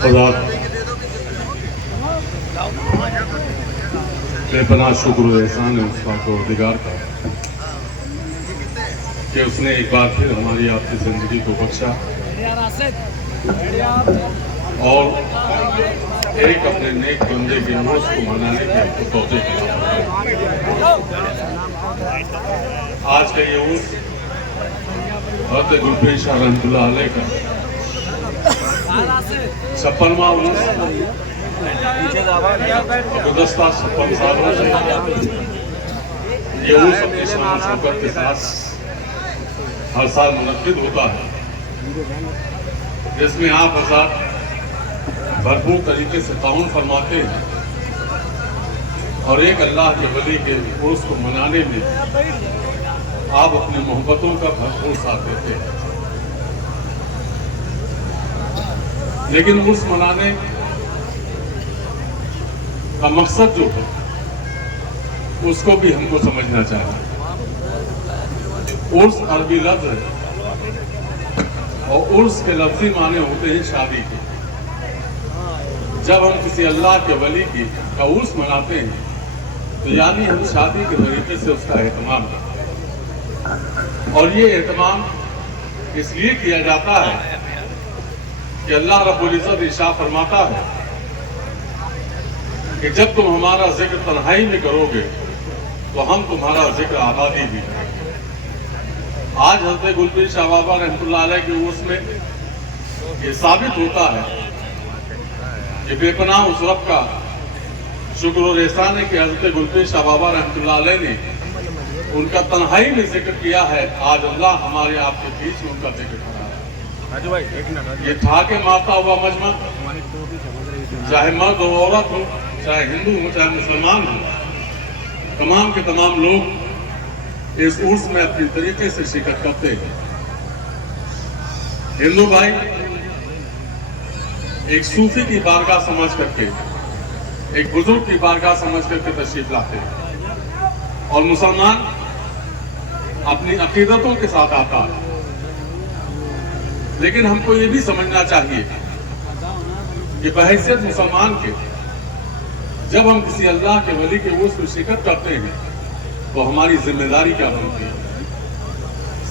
خدا بے پناہ شکر و احسان ہے اس پاک پروردگار کا کہ اس نے ایک بار پھر ہماری آپ کی زندگی کو بخشا اور ایک اپنے نیک بندے کے روز کو منانے کے ہم کو توفیق عطا فرمائے۔ آج کا یہ عرس حضرت گلپری شاہ رحمۃ اللہ علیہ کا 56واں عرس گزشتہ 56 سالوں سے یہ عرس اپنی شان و شوکت کے ساتھ ہر سال منعقد ہوتا ہے، جس میں آپ حضرات بھرپور طریقے سے تعاون فرماتے ہیں اور ایک اللہ کے ولی کے عرس کو منانے میں آپ اپنی محبتوں کا بھرپور ساتھ دیتے ہیں۔ لیکن عرس منانے کا مقصد جو ہے اس کو بھی ہم کو سمجھنا چاہیے۔ عرس عربی لفظ ہے اور عرس کے لفظی معنی ہوتے ہیں شادی کے۔ جب ہم کسی اللہ کے ولی کا عرس مناتے ہیں تو یعنی ہم شادی کے طریقے سے اس کا اہتمام کرتے ہیں، اور یہ اہتمام اس لیے کیا جاتا ہے کہ اللہ رب العزت ارشاد فرماتا ہے کہ جب تم ہمارا ذکر تنہائی میں کرو گے تو ہم تمہارا ذکر آبادی بھی کریں گے۔ آج حضرت گلپری شاہ بابا رحمۃ اللہ علیہ کے عرس میں یہ ثابت ہوتا ہے کہ بے پناہ اس رب کا شکر و احسان ہے کہ حضرت گلپری شاہ بابا رحمۃ اللہ علیہ نے ان کا تنہائی میں ذکر کیا ہے۔ آج اللہ ہمارے آپ کے بیچ میں ان کا ذکر کر رہا ہے۔ یہ تھا کہ ماتا ہوا مجمع، چاہے مرد ہو عورت ہو، چاہے ہندو ہو چاہے مسلمان ہو، تمام کے تمام لوگ اس عرس میں اپنی طریقے سے شرکت کرتے ہیں۔ ہندو بھائی ایک صوفی کی بارگاہ سمجھ کر کے، ایک بزرگ کی بارگاہ سمجھ کر کے تشریف لاتے ہیں، اور مسلمان اپنی عقیدتوں کے ساتھ آتا ہے۔ لیکن ہم کو یہ بھی سمجھنا چاہیے کہ بحیثیت مسلمان کے جب ہم کسی اللہ کے ولی کے عرس میں شرکت کرتے ہیں تو ہماری ذمہ داری کیا بنتی ہے؟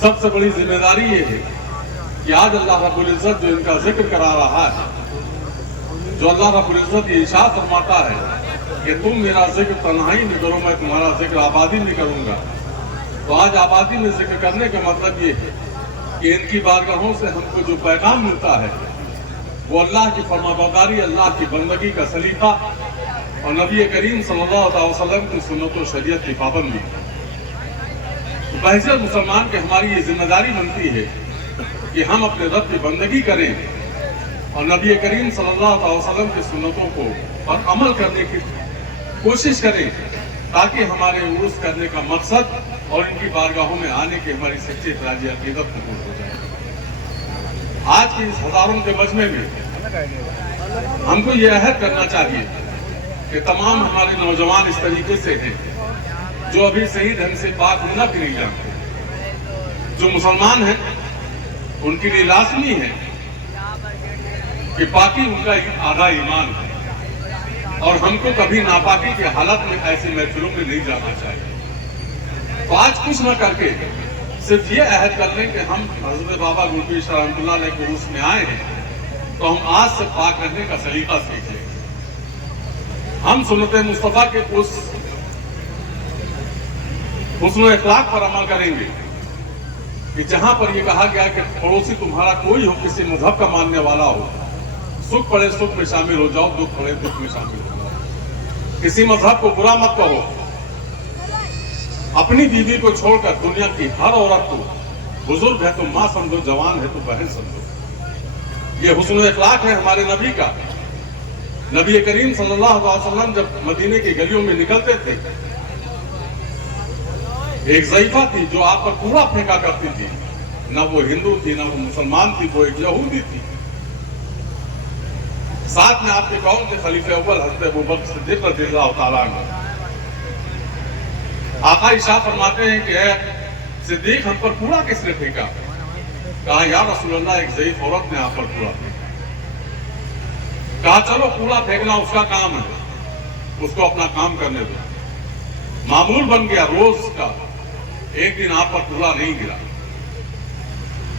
سب سے بڑی ذمہ داری یہ ہے کہ آج اللہ رب العزت جو ان کا ذکر کرا رہا ہے، جو اللہ رب العزت یہ ارشاد فرماتا ہے کہ تم میرا ذکر تنہائی میں کرو، میں تمہارا ذکر آبادی میں کروں گا، تو آج آبادی میں ذکر کرنے کا مطلب یہ ہے کہ ان کی بارگاہوں سے ہم کو جو پیغام ملتا ہے وہ اللہ کی فرمانبرداری، اللہ کی بندگی کا سلیقہ اور نبی کریم صلی اللہ علیہ وسلم کی سنت و شریعت کی پابندی۔ بحیثیت مسلمان کے ہماری یہ ذمہ داری بنتی ہے کہ ہم اپنے رب کی بندگی کریں اور نبی کریم صلی اللہ علیہ وسلم کی سنتوں کو پر عمل کرنے کی کوشش کریں، تاکہ ہمارے عرس کرنے کا مقصد اور ان کی بارگاہوں میں آنے کی ہماری سچی اخلاقی عقیدت قبول ہو جائے۔ آج کی اس ہزاروں کے مجمع میں ہم کو یہ عہد کرنا چاہیے کہ تمام ہمارے نوجوان اس طریقے سے ہیں جو ابھی صحیح ڈھنگ سے پاک ہونا بھی نہیں جانتے۔ جو مسلمان ہیں ان کے لیے لازمی ہے کہ پاکی ان کا آدھا ایمان ہے، اور ہم کو کبھی ناپاکی کی حالت میں ایسی محفلوں میں نہیں جانا چاہیے۔ تو آج کچھ نہ کر کے صرف یہ عہد کر لیں کہ ہم حضرت بابا گلپری شاہ رحمۃ اللہ علیہ کے عرس میں آئے ہیں تو ہم آج سے پاک رہنے کا سلیقہ سیکھ لیں۔ ہم سنت مصطفیٰ کے اس حسن و اخلاق پر عمل کریں گے کہ جہاں پر یہ کہا گیا کہ پڑوسی تمہارا کوئی ہو، کسی مذہب کا ماننے والا ہو، سکھ پڑے سکھ میں شامل ہو جاؤ، دکھ پڑے دکھ میں شامل ہو جاؤ۔ کسی مذہب کو برا مت کہو۔ اپنی بیوی کو چھوڑ کر دنیا کی ہر عورت کو، بزرگ ہے تو ماں سمجھو، جوان ہے تو بہن سمجھو۔ یہ حسن و اخلاق ہے ہمارے نبی کا۔ نبی کریم صلی اللہ علیہ وسلم جب مدینے کی گلیوں میں نکلتے تھے، ایک ضعیفہ تھی جو آپ پر کوڑا پھینکا کرتی تھی، نہ وہ ہندو تھی نہ وہ مسلمان تھی، وہ ایک یہودی تھی۔ ساتھ میں آپ کے قوم کے خلیفہ اول حضرت ابوبکر صدیق رضی اللہ تعالیٰ عنہ۔ آقا ارشاد فرماتے ہیں کہ اے صدیق، ہم پر کوڑا کس نے پھینکا؟ کہا یا رسول اللہ، ایک ضعیف عورت نے آپ پر کوڑا پھینکا۔ کہا چلو کوڑا پھینکنا اس کا کام ہے، اس کو اپنا کام کرنے دو۔ معمول بن گیا روز کا، ایک دن آپ پر کوڑا نہیں گرا۔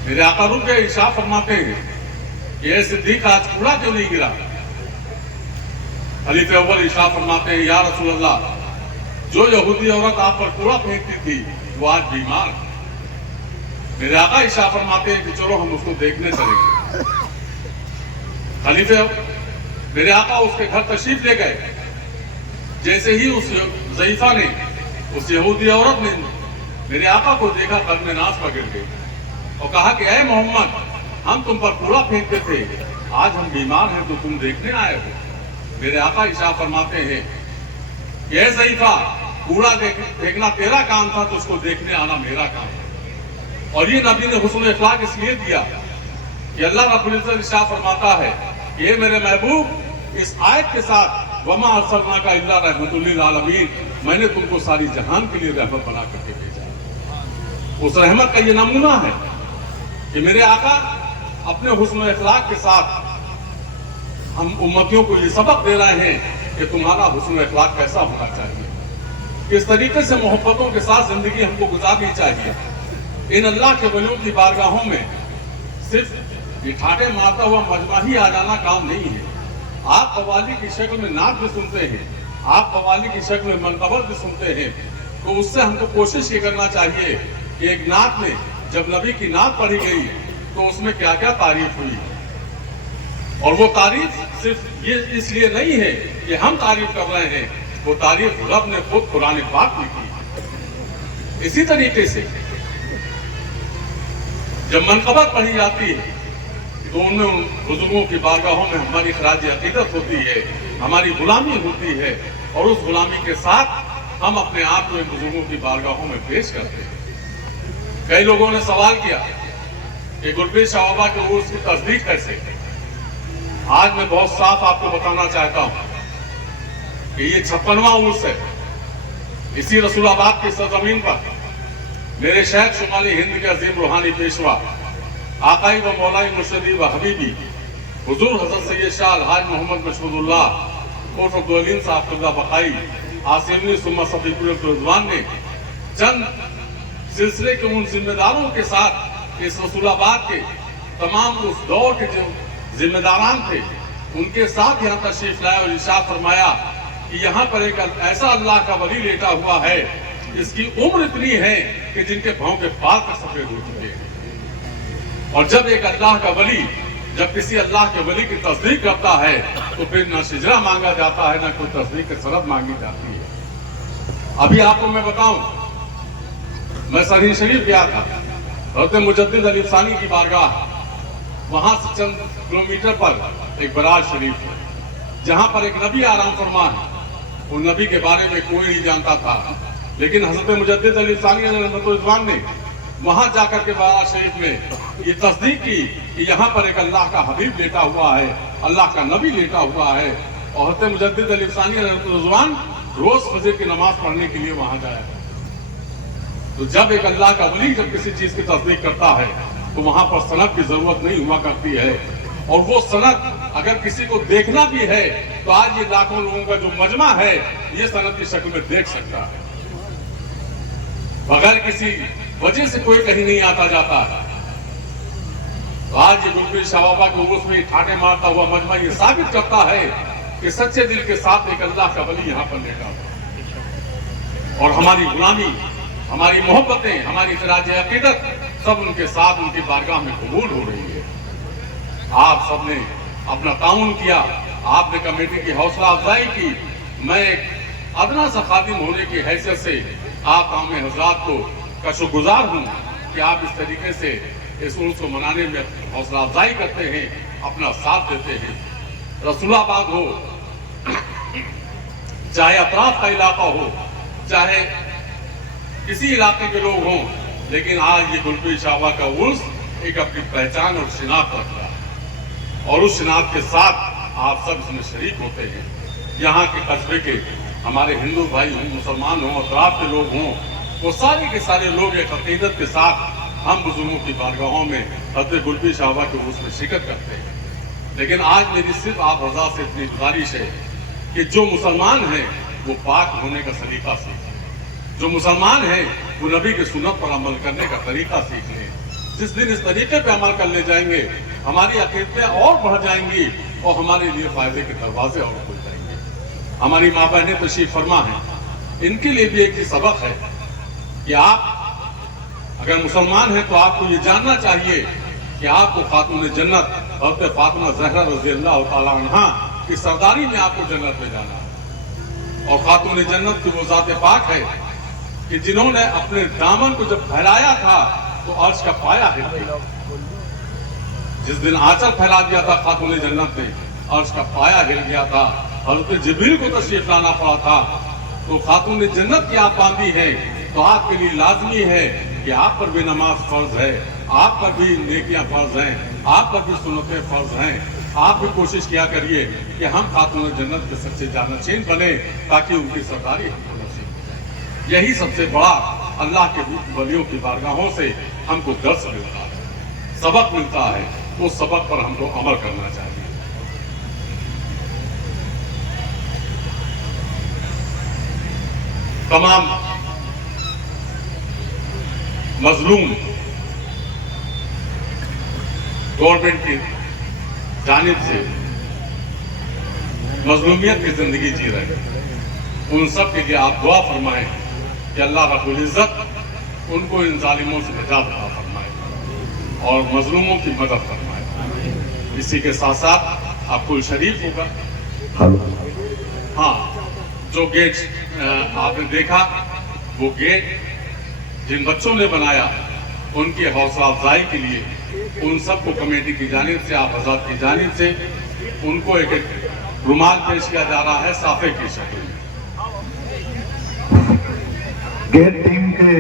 میرے آقا رک گئے، ارشاد فرماتے ہیں کہ اے صدیق آج کوڑا کیوں نہیں گرا؟ خلیفہ اول ارشاد فرماتے ہیں یا رسول اللہ، جو یہودی عورت آپ پر کوڑا پھینکتی تھی وہ آج بیمار ہے۔ میرے آقا ارشاد فرماتے ہیں کہ چلو ہم اس کو دیکھنے چلیں گے۔ خلیفہ میرے آقا اس کے گھر تشریف لے گئے۔ جیسے ہی اس ضعیفہ نے، اس یہودی عورت نے میرے آقا کو دیکھا، قلب میں ناز پکڑ گئی اور کہا کہ اے محمد، ہم تم پر کوڑا پھینکتے تھے، آج ہم بیمار ہیں تو تم دیکھنے آئے ہو۔ میرے آقا ارشاد فرماتے ہیں کہ اے ضعیفہ، کوڑا پھینکنا تیرا کام تھا تو اس کو دیکھنے آنا میرا کام ہے۔ اور یہ نبی نے حسن اخلاق اس لیے دیا کہ اللہ رب العزت ارشاد فرماتا ہے کہ اے میرے محبوب، اس آیت کے ساتھ وَمَا أَرْسَلْنَاكَ إِلَّا رَحْمَةً لِّلْعَالَمِينَ، میں نے تم کو ساری جہان کے لیے رحمت بنا کر کے بھیجا۔ اس رحمت کا یہ نمونہ ہے کہ میرے آقا اپنے حسن اخلاق کے ساتھ ہم امتیوں کو یہ سبق دے رہے ہیں کہ تمہارا حسن اخلاق کیسا ہونا چاہیے، کس طریقے سے محبتوں کے ساتھ زندگی ہم کو گزارنی چاہیے۔ ان اللہ کے ولیوں کی بارگاہوں میں صرف یہ ٹھاٹے مارتا ہوا مجمع ہی آ جانا کام نہیں ہے۔ آپ قوالی کی شکل میں نعت بھی سنتے ہیں، آپ قوالی کی شکل میں منقبت بھی سنتے ہیں، تو اس سے ہم کو کوشش یہ کرنا چاہیے کہ ایک نعت میں جب نبی کی نعت پڑھی گئی تو اس میں کیا کیا تعریف ہوئی، اور وہ تعریف صرف یہ اس لیے نہیں ہے کہ ہم تعریف کر رہے ہیں، وہ تعریف رب نے خود قرآن پاک میں کی۔ اسی طریقے سے جب منقبت پڑھی جاتی ہے تو ان میں ان بزرگوں کی بارگاہوں میں ہماری خراج عقیدت ہوتی ہے، ہماری غلامی ہوتی ہے، اور اس غلامی کے ساتھ ہم اپنے آپ کو ان بزرگوں کی بارگاہوں میں پیش کرتے ہیں۔ کئی لوگوں نے سوال کیا کہ گلپیر شاہ بابا کے عرس کی تصدیق کیسے؟ آج میں بہت صاف آپ کو بتانا چاہتا ہوں کہ یہ 56واں عرس ہے۔ اسی رسول آباد کی سرزمین پر میرے شیخ شمالی ہند کے عظیم روحانی پیشوا، آقائی و مولائی مرشدی و حبیبی حضور حضرت سید شاہ الحاج محمد مشہود اللہ کوٹ عبدالعلیم صاحب قبلہ بقائی آسیمنی ثم صدیق الرضوان نے چند سلسلے کے ان ذمہ داروں کے ساتھ اس رسول آباد کے تمام اس دور کے جو ذمہ داران تھے ان کے ساتھ یہاں تشریف لائے اور ارشاد فرمایا کہ یہاں پر ایک ایسا اللہ کا ولی لیٹا ہوا ہے جس کی عمر اتنی ہے کہ جن کے پاؤں کے بال کا سفید ہو چکے ہیں۔ اور جب ایک اللہ کا ولی جب کسی اللہ کے ولی کی تصدیق کرتا ہے تو پھر نہ شجرہ مانگا جاتا ہے، نہ کوئی تصدیق کی سند مانگی جاتی ہے۔ ابھی آپ کو میں بتاؤں، میں سرحد شریف گیا تھا، حضرت مجدد علی ثانی کی بارگاہ، وہاں سے چند کلومیٹر پر ایک براج شریف ہے جہاں پر ایک نبی آرام فرما ہے۔ ان نبی کے بارے میں کوئی نہیں جانتا تھا، لیکن حضرت مجدد علی ثانی علیہ رحمۃ نے وہاں جا کر کے باراج شریف میں یہ تصدیق کی کہ یہاں پر ایک اللہ کا حبیب لیٹا ہوا ہے، اللہ کا نبی لیٹا ہوا ہے، اور حضرت مجدد علی ثانی علیہ رضوان روز فجر کی نماز پڑھنے کے لیے وہاں جایا۔ تو جب ایک اللہ کا ولی جب کسی چیز کی تصدیق کرتا ہے تو وہاں پر سند کی ضرورت نہیں ہوا کرتی ہے، اور وہ سند اگر کسی کو دیکھنا بھی ہے تو آج یہ لاکھوں لوگوں کا جو مجمع ہے یہ سند کی شکل میں دیکھ سکتا ہے، بغیر کسی وجہ سے کوئی کہیں نہیں آتا جاتا ہے۔ تو آج یہ گلپیر شاہ بابا کے عرس میں ٹھاٹے مارتا ہوا مجمع یہ ثابت کرتا ہے کہ سچے دل کے ساتھ ایک اللہ کا ولی یہاں پر لیٹا ہوا، اور ہماری غلامی، ہماری محبتیں، ہماری خراج عقیدت سب ان کے ساتھ ان کی بارگاہ میں قبول ہو رہی ہے۔ آپ سب نے اپنا تعاون کیا، آپ نے کمیٹی کی حوصلہ افزائی کی۔ میں ایک ادنا سا خادم ہونے کی حیثیت سے آپ عام حضرات کو کا شکر گزار ہوں کہ آپ اس طریقے سے اس عرس کو منانے میں حوصلہ افزائی کرتے ہیں، اپنا ساتھ دیتے ہیں۔ رسول آباد ہو، چاہے اطراف کا علاقہ ہو، چاہے کسی علاقے کے لوگ ہوں، لیکن آج یہ گلپیر شاہ بابا کا عرس ایک اپنی پہچان اور شناخت رکھتا ہے، اور اس شناخت کے ساتھ آپ سب اس میں شریک ہوتے ہیں۔ یہاں کے قصبے کے ہمارے ہندو بھائی ہوں، مسلمان ہوں، اطراف کے لوگ ہوں، وہ سارے کے سارے لوگ ایک عقیدت کے ساتھ ہم بزرگوں کی بارگاہوں میں حضرت گلپیر شاہ بابا کے عرس میں شرکت کرتے ہیں۔ لیکن آج میری صرف آپ حضرات سے اتنی گزارش ہے کہ جو مسلمان ہیں وہ پاک ہونے کا سلیقہ سیکھیں، جو مسلمان ہیں وہ نبی کے سنت پر عمل کرنے کا طریقہ سیکھ لیں۔ جس دن اس طریقے پہ عمل کرنے جائیں گے ہماری عقیدتیں اور بڑھ جائیں گی اور ہمارے لیے فائدے کے دروازے اور کھل جائیں گے۔ ہماری ماں بہنیں تشریف فرما ہیں، ان کے لیے بھی ایک ہی سبق ہے کہ آپ اگر مسلمان ہیں تو آپ کو یہ جاننا چاہیے کہ آپ کو خاتون جنت حضرت فاطمہ زہرا رضی اللہ تعالیٰ عنہا کی سرداری میں آپ کو جنت میں جانا ہے۔ اور خاتون جنت کی وہ ذات پاک ہے کہ جنہوں نے اپنے دامن کو جب پھیلایا تھا تو عرش کا پایا ہل گیا۔ جس دن آنچل پھیلا دیا تھا خاتون جنت نے، عرش کا پایا ہل گیا تھا، حضرت جبریل کو تشریف لانا پڑا تھا۔ تو خاتون جنت کی آپ باندھی ہیں تو آپ کے لیے لازمی ہے کہ آپ پر بھی نماز فرض ہے، آپ پر بھی نیکیاں فرض ہیں، آپ پر بھی سنتیں فرض ہیں۔ آپ بھی کوشش کیا کریے کہ ہم خاتون جنت کے سچے جانشین بنے تاکہ ان کی سرداری ہم کو نصیب ہو جائے۔ یہی سب سے بڑا اللہ کے ولیوں کی بارگاہوں سے ہم کو درس ملتا ہے، سبق ملتا ہے، اس سبق پر ہم کو عمل کرنا چاہیے۔ تمام مظلوم گورنمنٹ کی جانب سے مظلومیت کی زندگی جی رہے ہیں، ان سب کے لیے آپ دعا فرمائیں کہ اللہ رب العزت ان کو ان ظالموں سے نجات عطا فرمائے اور مظلوموں کی مدد فرمائے۔ اسی کے ساتھ ساتھ آپ کو شریف ہوگا، ہاں جو گیٹ آپ نے دیکھا وہ گیٹ جن بچوں نے بنایا ان کی حوصلہ افزائی کے لیے ان سب کو کمیٹی کی جانب سے آپ حضرات کی جانب سے ان کو ایک رومال پیش کیا جا رہا ہے صافے کی شکل میں۔ گیٹ ٹیم کے